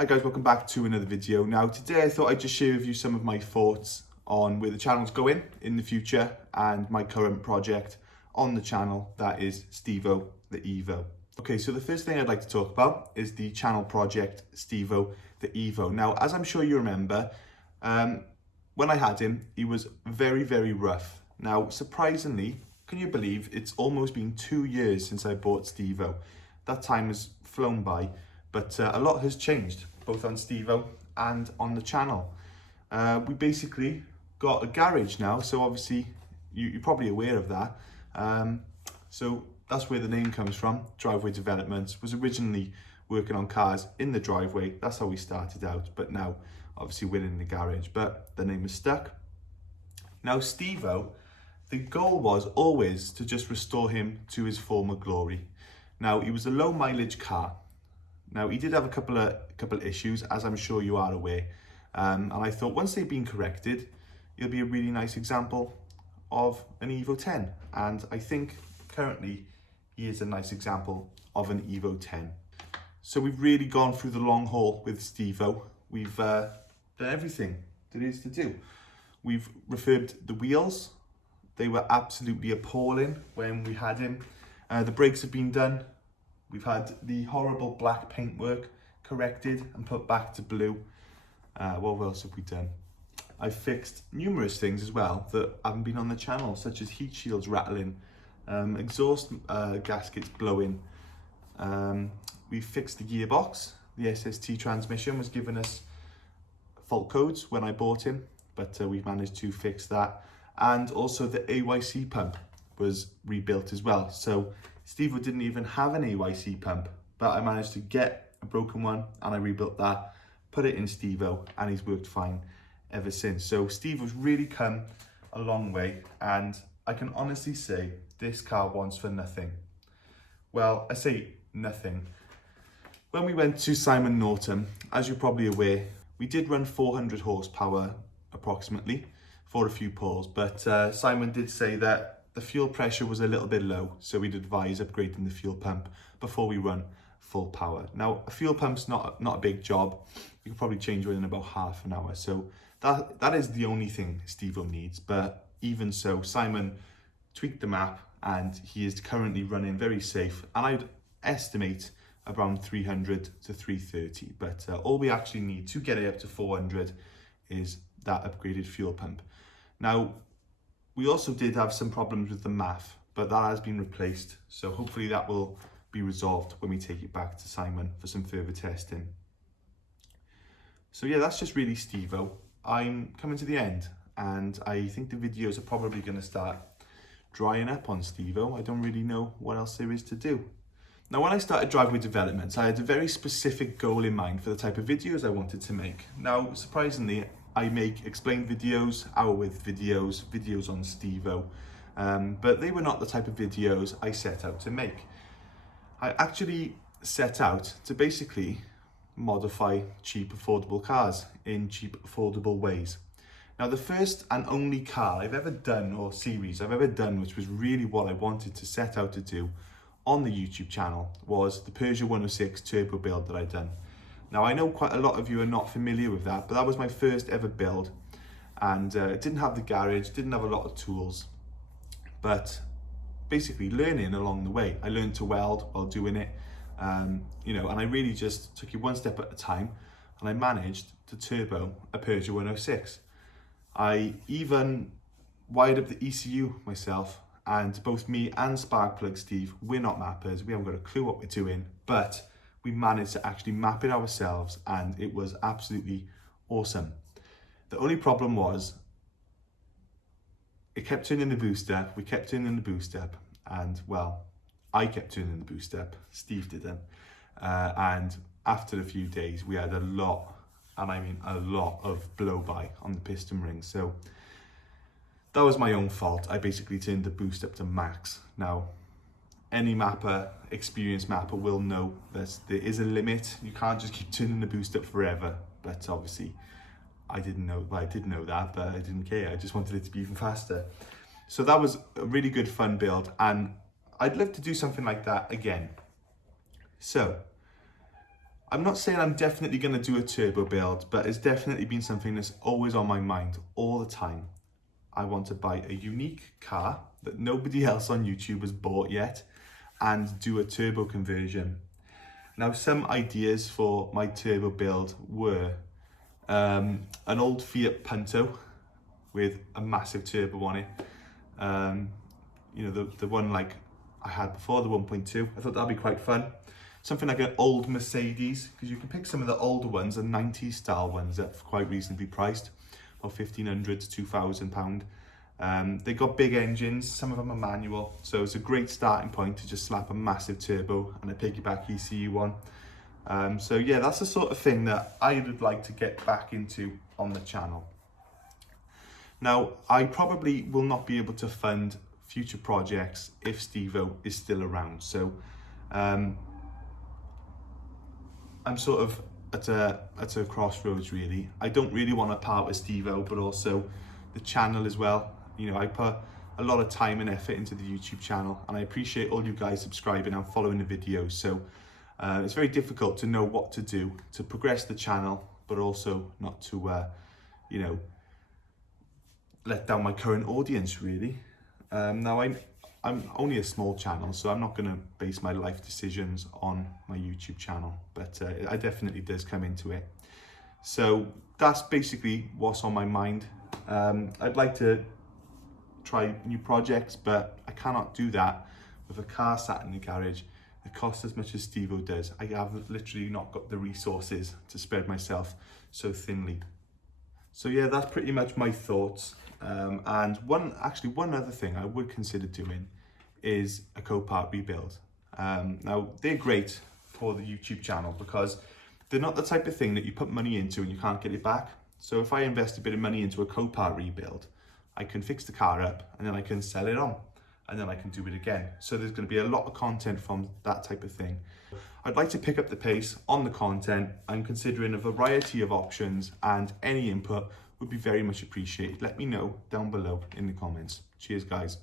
Hi guys, welcome back to another video. Now today I thought I'd just share with you some of my thoughts on where the channel's going in the future and my current project on the channel, that is Stevo the Evo. Okay, so the first thing I'd like to talk about is the channel project Stevo the Evo. Now, as I'm sure you remember, when I had him, he was very, very rough. Now, surprisingly, can you believe it's almost been 2 years since I bought Stevo? That time has flown by, but a lot has changed, both on Stevo and on the channel. We basically got a garage now, so obviously you're probably aware of that. So that's where the name comes from. Driveway Developments was originally working on cars in the driveway. That's how we started out, but now obviously we're in the garage, but the name is stuck. Now Stevo, the goal was always to just restore him to his former glory. Now he was a low mileage car. Now he did have a couple of issues, as I'm sure you are aware, and I thought once they've been corrected, it'll be a really nice example of an Evo 10, and I think currently he is a nice example of an Evo 10. So we've really gone through the long haul with Stevo. We've done everything there is to do. We've refurbed the wheels. They were absolutely appalling when we had him. The brakes have been done. We've had the horrible black paintwork corrected and put back to blue. What else have we done? I've fixed numerous things as well that haven't been on the channel, such as heat shields rattling, exhaust gaskets blowing. We've fixed the gearbox. The SST transmission was giving us fault codes when I bought him, but we've managed to fix that. And also the AYC pump was rebuilt as well. So Stevo didn't even have an AYC pump, but I managed to get a broken one and I rebuilt that, put it in Stevo, and he's worked fine ever since. So Stevo's really come a long way, and I can honestly say this car wants for nothing. Well, I say nothing. When we went to Simon Norton, as you're probably aware, we did run 400 horsepower approximately for a few pulls, but Simon did say that the fuel pressure was a little bit low, so we'd advise upgrading the fuel pump before we run full power. Now, a fuel pump's not a big job. You can probably change it in about half an hour, so that is the only thing Stevo needs. But even so, Simon tweaked the map and he is currently running very safe, and I'd estimate around 300 to 330, but all we actually need to get it up to 400 is that upgraded fuel pump. Now, we also did have some problems with the MAF, but that has been replaced, so hopefully that will be resolved when we take it back to Simon for some further testing. So yeah, that's just really Stevo. I'm coming to the end, and I think the videos are probably going to start drying up on Stevo. I don't really know what else there is to do. Now, when I started Driveway Developments, I had a very specific goal in mind for the type of videos I wanted to make. Now, surprisingly, I make explained videos, hour-width videos, videos on Stevo, but they were not the type of videos I set out to make. I actually set out to basically modify cheap, affordable cars in cheap, affordable ways. Now, the first and only car I've ever done, or series I've ever done, which was really what I wanted to set out to do on the YouTube channel, was the Peugeot 106 turbo build that I'd done. Now, I know quite a lot of you are not familiar with that, but that was my first ever build, and it didn't have the garage, didn't have a lot of tools, but basically learning along the way. I learned to weld while doing it, you know, and I really just took it one step at a time, and I managed to turbo a Peugeot 106. I even wired up the ECU myself, and both me and Sparkplug Steve, we're not mappers, we haven't got a clue what we're doing, but we managed to actually map it ourselves, and it was absolutely awesome. The only problem was it kept turning the booster, we kept turning the boost up, and well, I kept turning the boost up, Steve didn't. And after a few days, we had a lot, and I mean a lot, of blow by on the piston rings. So that was my own fault. I basically turned the boost up to max. Now, any mapper, experienced mapper will know that there is a limit. You can't just keep turning the boost up forever. But obviously, I didn't know, well, I did know that, but I didn't care. I just wanted it to be even faster. So that was a really good fun build, and I'd love to do something like that again. So I'm not saying I'm definitely going to do a turbo build, but it's definitely been something that's always on my mind all the time. I want to buy a unique car that nobody else on YouTube has bought yet and do a turbo conversion. Now, some ideas for my turbo build were an old Fiat Punto with a massive turbo on it. You know, the one like I had before, the 1.2. I thought that'd be quite fun. Something like an old Mercedes, because you can pick some of the older ones, the 90s style ones that are quite reasonably priced, about £1,500 to £2,000. They got big engines, some of them are manual, so it's a great starting point to just slap a massive turbo and a piggyback ECU on. So yeah, that's the sort of thing that I would like to get back into on the channel. Now, I probably will not be able to fund future projects if Stevo is still around. So I'm sort of at a crossroads really. I don't really want to part with Stevo, but also the channel as well. You know, I put a lot of time and effort into the YouTube channel, and I appreciate all you guys subscribing and following the videos. So it's very difficult to know what to do to progress the channel, but also not to, you know, let down my current audience really. Now I'm only a small channel, so I'm not going to base my life decisions on my YouTube channel, but it definitely does come into it. So that's basically what's on my mind. I'd like to try new projects, but I cannot do that with a car sat in the garage that costs as much as Stevo does. I have literally not got the resources to spread myself so thinly. So yeah, that's pretty much my thoughts. And one other thing I would consider doing is a co-part rebuild. Now, they're great for the YouTube channel because they're not the type of thing that you put money into and you can't get it back. So if I invest a bit of money into a co-part rebuild, I can fix the car up and then I can sell it on and then I can do it again. So there's going to be a lot of content from that type of thing. I'd like to pick up the pace on the content. I'm considering a variety of options, and any input would be very much appreciated. Let me know down below in the comments. Cheers, guys.